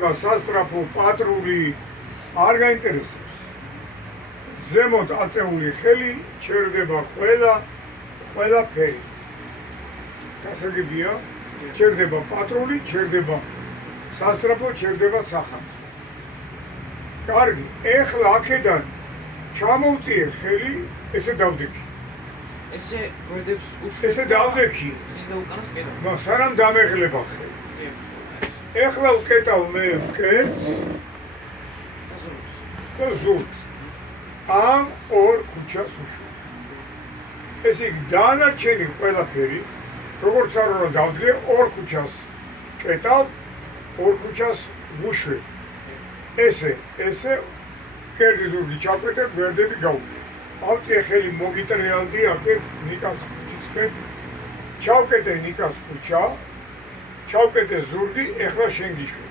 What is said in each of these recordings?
სასტრაფო პატრული არ გაინტერესებს. ზემოთ აწეული ხელი ჩერდება ყველაფერი. გასაგებია, ჩერდება პატრული, ჩერდება სასტრაფო, ჩერდება სახანძრო. კარგი, ეხლა აქედან ჩამოვწიე ხელი, ესე დავდექი. ესე გვერდებს ესე დავდექი. წინ და უკანას კეტავ. ნუ სანამ დამეღლება ხელი. ეხლა ვკეტავ მე მკეთს და ზურგს. ამ ორ ქუჩას უშვებ. ესე იგი დანარჩენი ყველაფერი, როგორც არ უნდა დავდგე, ორ ქუჩას კეტავ, ორ ქუჩას ვუშვებ. ესე კერძი ზურგი ჩავკეტე, გვერდები გავუკეთე. ავწიე ხელი მოგიტრიალდი აქეთ ნიკას ქუჩისკენ, ჩავკეტე ნიკას ქუჩა, ჩავკეტე ზურგი, ეხლა შენ გიშვებ.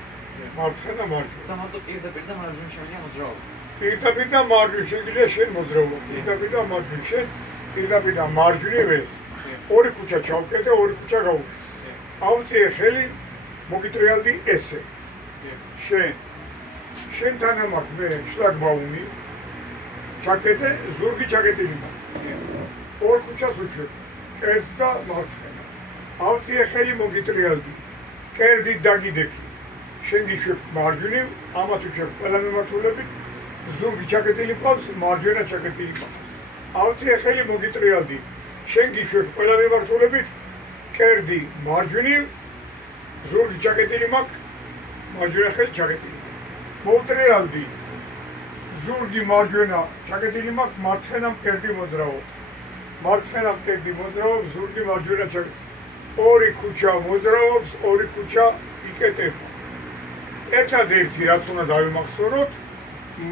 მარცხენა მარჯვენა. და მარტო პირდაპირ და მარჯვენა შემიძლია მოძრაობა. პირდაპირ და მარჯვენა შეგვიძლია შენ მოძრაობა. პირდაპირ და მარჯვენა შენ, პირდაპირ და მარჯვენა ეს. ორი ქუჩა ჩავკეტე, ორი ქუჩა გავუკეთე. ავწიე ხელი, მოგიტრიალდი ესე. შენთან ამაქვს მე შლაგბაუმი, ჩაკეტე, ზურგი ჩაკეტილი მაქვს. ორ ქუჩას ვუშვებ, კერძს და მარცხენას. ავწიე ხელი მოგიტრიალდი, კერძით დაგიდექი. შენ გიშვებ მარჯვნივ, ამათ ვუშვებ ყველა მიმართულებით, ზურგი ჩაკეტილი მყავს, მარჯვენა ჩაკეტილი მყავს. ავწიე ხელი მოგიტრიალდი, შენ გიშვებ ყველა მიმართულებით, კერძი მარჯვნივ, ზურგი ჩაკეტილი მაქვს, მარჯვენა ხელი ჩაკეტილი. მოვტრიალდი, ზურგი მარჯვენა ჩაკეტილი მაქვს, მარცხენა მკერდი მოძრაობს. მარცხენა მკერდი მოძრაობს, ზურგი მარჯვენა ჩაკეტილი. ორი ქუჩა მოძრაობს, ორი ქუჩა იკეტება. ერთადერთი რაც უნდა დავიმახსოვროთ,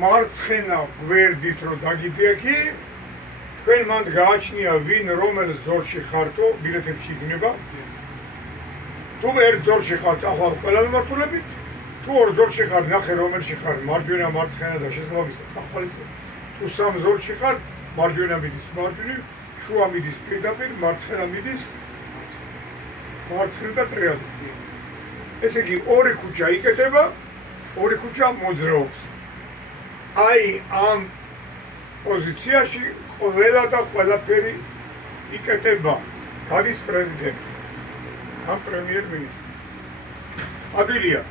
მარცხენა გვერდით რო დაგიდექი, თქვენ მანდ გააჩნია ვინ რომელ ზოლში ხართო, ბილეთებში იქნება. თუ ერთ ზოლში ხართ, ახლა ყველა მიმართულებით, თუ ორ ზოლში ხარ, ნახე რომელში ხარ, მარჯვენა, მარცხენა და შესაბამისად სახვალისად. თუ სამ ზოლში ხარ, მარჯვენა მიდის მარჯვნივ, შუა მიდის პირდაპირ, მარცხენა მიდის მარცხნივ და ტრიალდი. ესე იგი ორი ქუჩა იკეტება, ორი ქუჩა მოძრაობს. აი ამ პოზიციაში ყველა და ყველაფერი იკეტება. გადის პრეზიდენტი, ან პრემიერ-მინისტრი. ადვილია.